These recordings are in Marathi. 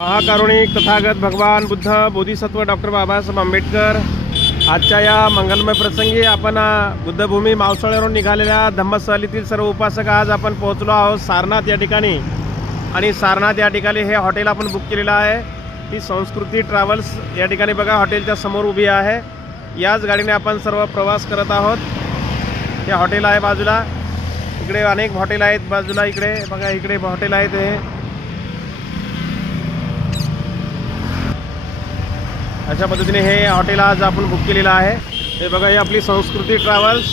महाकारुणिक तथागत भगवान बुद्ध बोधिसत्व डॉक्टर बाबासाहेब आंबेडकर आजच्या या मंगलमय प्रसंगी आपण बुद्धभूमी मावसाळ्यावरून निघालेल्या धम्मसहलीतील सर्व उपासक आज आपण पोहोचलो आहोत सारनाथ या ठिकाणी। आणि सारनाथ या ठिकाणी हे हॉटेल आपण बुक केलेलं आहे। ही संस्कृती ट्रॅव्हल्स या ठिकाणी बघा हॉटेलच्या समोर उभी आहे। याच गाडीने आपण सर्व प्रवास करत आहोत। हे हॉटेल आहे बाजूला, इकडे अनेक हॉटेल आहेत बाजूला, इकडे बघा इकडे हॉटेल आहेत। हे अशा पद्धतीने हे हॉटेल आज आपण बुक केलेलं आहे। हे बघा ही आपली संस्कृती ट्रॅव्हल्स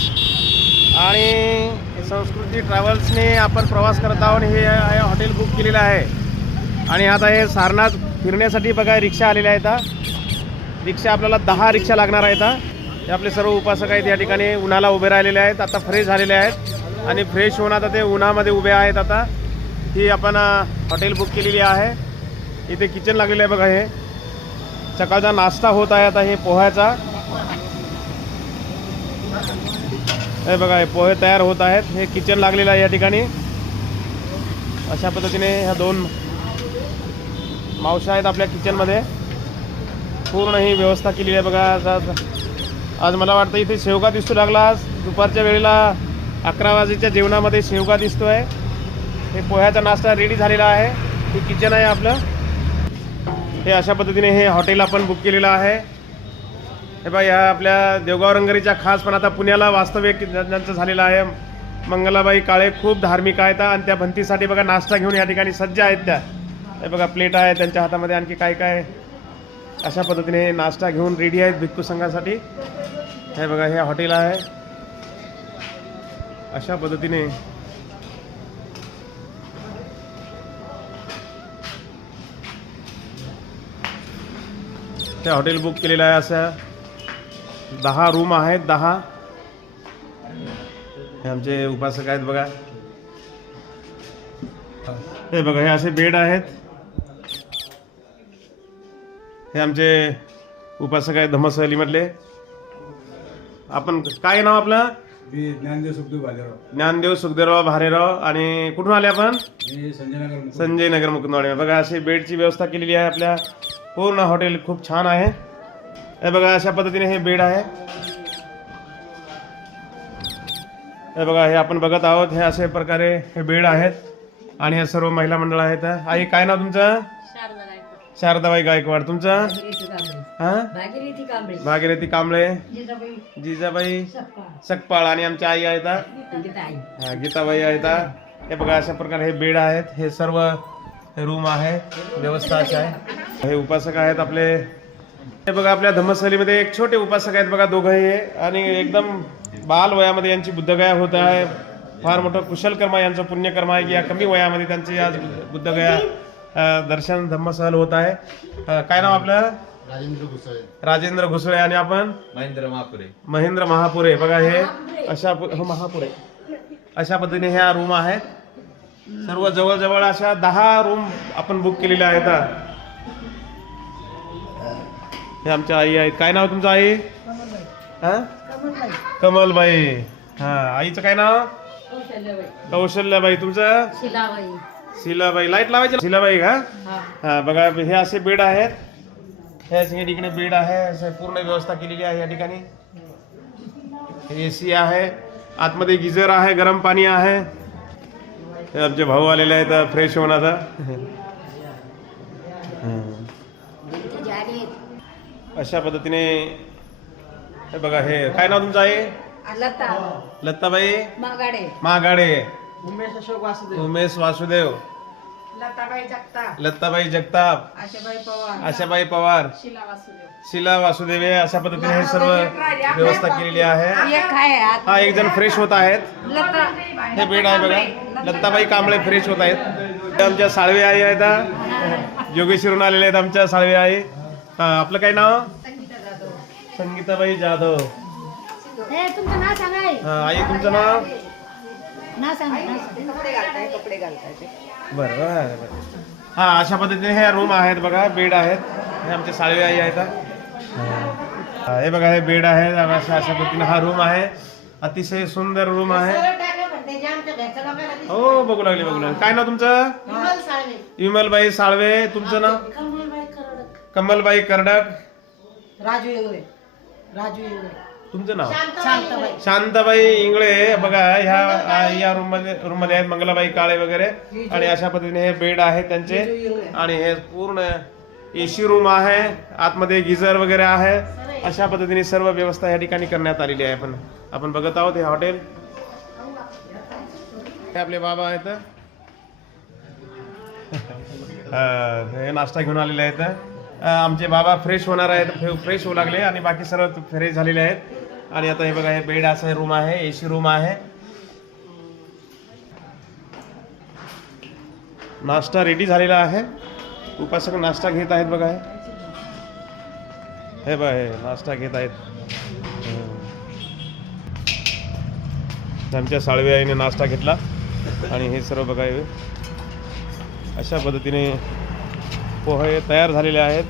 आणि संस्कृती ट्रॅव्हल्सने आपण प्रवास करत आहोत। हे हॉटेल बुक केलेलं आहे। आणि आता हे सारनाथ फिरण्यासाठी बघा रिक्षा आलेल्या आहेत। रिक्षा आपल्याला 10 रिक्षा लागणार आहेत। हे आपले सर्व उपासक आहेत या ठिकाणी उन्हाला उभे राहिलेले आहेत। आता फ्रेश झालेले आहेत आणि फ्रेश होऊन आता ते उन्हामध्ये उभे आहेत। आता ही आपण हॉटेल बुक केलेली आहे। इथे किचन लागलेलं आहे बघा। हे सकाळचा नाश्ता होत आहे आता। हे पोह्याचा हे बघा हे पोहे तयार होत आहेत। हे किचन लागलेलं आहे या ठिकाणी। अशा पद्धतीने ह्या 2 मावशा आहेत आपल्या किचनमध्ये। पूर्ण ही व्यवस्था केलेली आहे बघा। आज मला वाटतं इथे शेवगा दिसू लागला। आज दुपारच्या वेळेला 11 वाजेच्या जेवणामध्ये शेवगा दिसतोय। हे पोह्याचा नाश्ता रेडी झालेला आहे। हे किचन आहे आपलं। हे अशा पद्धतीने हे हॉटेल आपण बुक केलेलं आहे। हे बघा या आपल्या देवगाव रंगरीच्या खास पण आता पुण्याला वास्तव्य ज्यांचं झालेलं आहे मंगलाबाई काळे खूप धार्मिक आहेत आणि त्या भंतीसाठी बघा नाश्ता घेऊन या ठिकाणी सज्ज आहेत त्या। हे बघा प्लेट आहे त्यांच्या हातामध्ये, आणखी काय काय अशा पद्धतीने नाश्ता घेऊन रेडी आहेत भिक्खू संघासाठी। हे बघा हे हॉटेल आहे अशा पद्धतीने। ते हॉटेल बुक केलेलं आहे। असं 10 रूम आहेत 10। हे आमचे उपासक आहेत बघा। हे बघा हे असे बेड आहेत। हे आमचे उपासक आहेत धम्मसहलीमधले। आपण काय नाव आपलं? ज्ञानदेव सुखदेव भालेराव। ज्ञानदेव सुखदेवराव भालेराव। आणि कुठून आले आपण? संजय नगर मुकुंदवाडी। बघा अशी बेडची व्यवस्था केलेली आहे आपल्या। पूर्ण हॉटेल खूप छान आहे। हे बघा अशा पद्धतीने हे बेड आहे। हे बघा हे आपण बघत आहोत। हे अशा प्रकारे हे बेड आहेत आणि हे सर्व महिला मंडळ आहेत। आई काय नाव तुमचं? शारदाबाई गायकवाड। तुमचं? भागीरथी कांबळे, जिजाबाई सकपाळ आणि आमच्या आई आहेत गीताबाई आहेत। हे बघा अशा प्रकारे हे बेड आहेत। हे सर्व रूम आहे, व्यवस्था अशी आहे। हे उपासक आहेत आपले। हे बघा आपल्या धम्मसहलीमध्ये एक छोटे उपासक आहेत बघा, दोघंही आणि एकदम बाल वयामध्ये यांची बुद्धगया होत आहे। फार मोठं कुशलकर्म यांचं पुण्यकर्म आहे की या कमी वयामध्ये त्यांची आज बुद्धगया दर्शन धम्मसहल होत आहे। काय नाव आपलं? राजेंद्र घुसळे आणि आपण महेंद्र महापुरे। बघा हे अशा महापुरे अशा पद्धतीने ह्या रूम आहेत। सर्व जवळजवळ अशा 10 रूम आपण बुक केलेल्या आहेत। हे आमच्या आई आहेत। काय नाव तुमचं आई? कमलबाई। हा आईचं काय नाव? कौशल्याबाई। तुमचं? शिलाबाई। लाईट लावायची शिलाबाई का? हा बघा हे असे बेड आहेत। हे ठिकाणी बेड आहे। असं पूर्ण व्यवस्था केलेली आहे या ठिकाणी। AC आहे, आतमध्ये गिझर आहे, गरम पाणी आहे। हे आमचे भाऊ आलेले आहेत फ्रेश होऊन आता। अशा पद्धतीने हे बघा हे काय नाव तुमचं आहे? लताबाई मागाडे, उमेश वासुदेव, लताबाई जगताप, आशाबाई पवार, शिला वासुदेव। अशा पद्धतीने हे सर्व व्यवस्था केलेली आहे। हा एक जण फ्रेश होत आहेत। हे बेड आहे बघा। लताबाई कांबळे फ्रेश होत आहेत। आमच्या साळवे आई आहेत, जोगेश्वरून आलेले आहेत आमच्या साळवे आई। आपलं काय नाव? संगीताबाई जाधव। आई तुमचं नाव? बरं। हा अशा पद्धतीने हे रूम आहेत बघा, बेड आहेत। हे आमचे साळवे आई आहेत। हे बघा हे बेड आहे। अशा पद्धतीने हा रूम आहे। अतिशय सुंदर रूम आहे। हो बघू लागले काय नाव तुमचं? विमलबाई साळवे. तुमचं नाव? कमलबाई करडक. राजू इंगळे. तुमचं नाव? शांताबाई. शांताबाई इंगळे. बघा ह्या रूम मध्ये आहेत मंगलाबाई काळे वगैरे. आणि अशा पद्धतीने हे बेड आहे त्यांचे. आणि हे पूर्ण एसी रूम आहे. आतमध्ये गिझर वगैरे आहे. अशा पद्धतीने सर्व व्यवस्था या ठिकाणी करण्यात आलेली आहे. आपण बघत आहोत हे हॉटेल. हे आपले बाबा आहेत. हे नाश्ता घेऊन आलेले आहेत. आमचे बाबा फ्रेश होणार आहेत. फ्रेश होऊ लागले आणि बाकी सर्व फ्रेश झालेले आहेत. आणि आता हे बघा हे बेड असं रूम आहे. एसी रूम आहे. नाश्ता रेडी झालेला आहे. उपासक नाश्ता घेत आहेत. बघा हे बघा हे नाश्ता घेत आहेत. आमच्या साळवे आईने नाश्ता घेतला. आणि हे सर्व बघा हे अशा पद्धतीने पोहे तयार झालेले आहेत.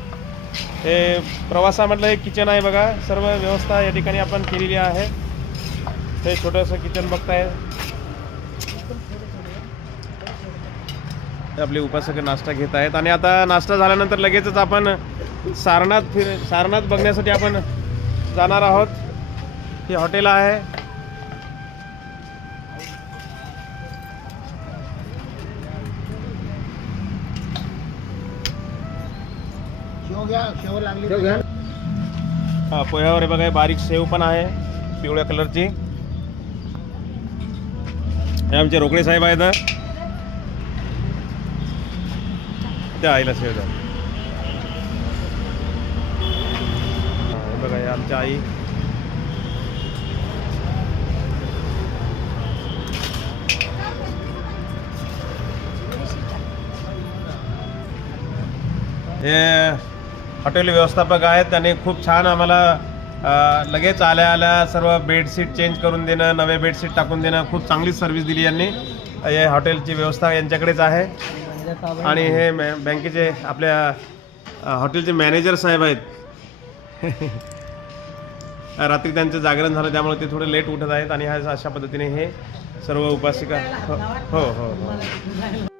हे प्रवासामधलं एक किचन आहे. बघा सर्व व्यवस्था या ठिकाणी आपण केलेली आहे. हे छोटंसं किचन बघताय. आपले उपासक नाश्ता घेत आहेत. आणि आता नाश्ता झाल्यानंतर लगेचच आपण सारनाथ बघण्यासाठी आपण जाणार आहोत. हे हॉटेल आहे. हा पोह्यावर बघा बारीक शेव पण आहे पिवळ्या कलरची. हे आमचे रोकडे साहेब आहेत. त्या आईला शेव द्या. हे बघा हे आमच्या आई. हे हॉटेल व्यवस्थापक आहेत. त्यांनी खूप छान आम्हाला लगेच आल्या सर्व बेडशीट चेंज करून देणं, नवे बेडशीट टाकून देणं, खूप चांगली सर्व्हिस दिली यांनी. हे हॉटेलची व्यवस्था यांच्याकडेच आहे. आणि हे बँकेचे आपल्या हॉटेलचे मॅनेजर साहेब आहेत. रात्री त्यांचं जागरण झालं त्यामुळे ते थोडे लेट उठत आहेत. आणि अशा पद्धतीने हे सर्व उपासिका. हो हो हो